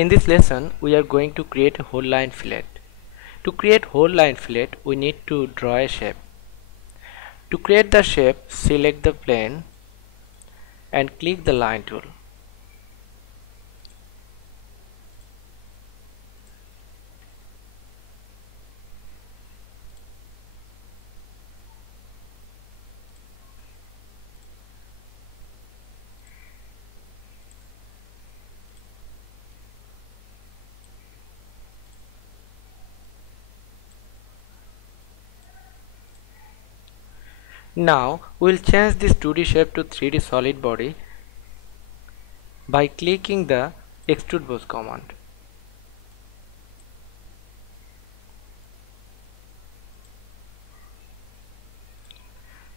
In this lesson, we are going to create a whole line fillet. To create whole line fillet, we need to draw a shape. To create the shape, select the plane and click the line tool. Now we will change this 2D shape to 3D solid body by clicking the extrude boss command.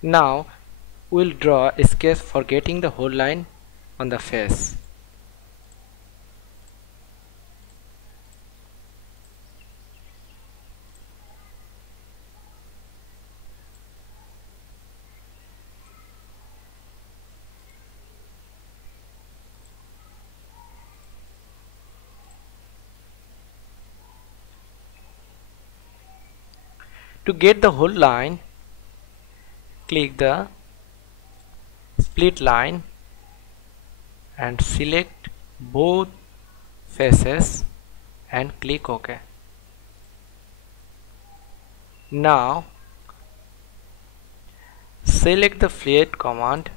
Now we will draw a sketch for getting the whole line on the face. To get the whole line, click the split line and select both faces and click OK. Now select the fillet command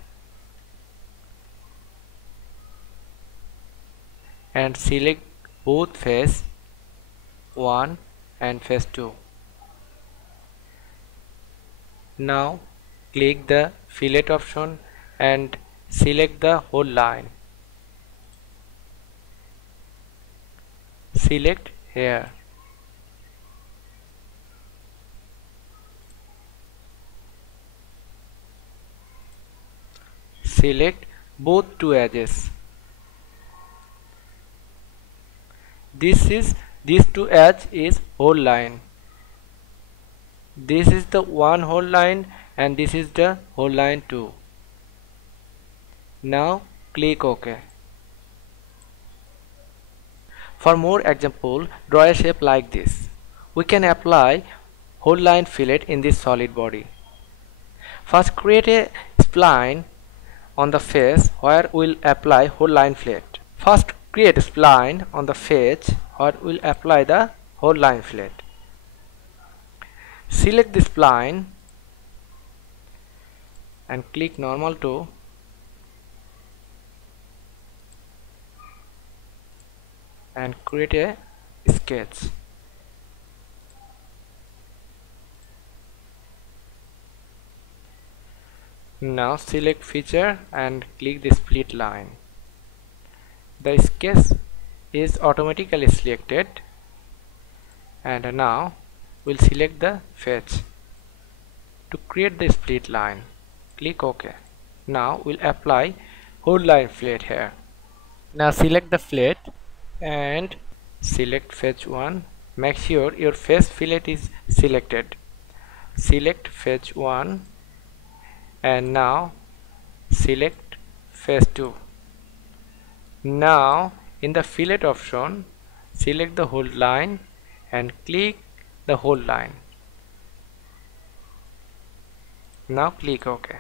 and select both face 1 and face 2. Now click the fillet option and select the whole line. Select here. Select both two edges. These two edges is whole line. This is the one whole line and this is the whole line too. Now click OK. For more example, draw a shape like this. We can apply whole line fillet in this solid body. First create a spline on the face where we'll apply whole line fillet. First create a spline on the face where we'll apply the whole line fillet. Select this spline and click normal to and create a sketch. Now select feature and click the split line. The sketch is automatically selected, and now we'll select the face. To create the split line, click OK. Now we'll apply whole line fillet here. Now select the fillet and select face 1. Make sure your face fillet is selected. Select face 1 and now select face 2. Now in the fillet option, select the whole line and click the whole line. Now click OK.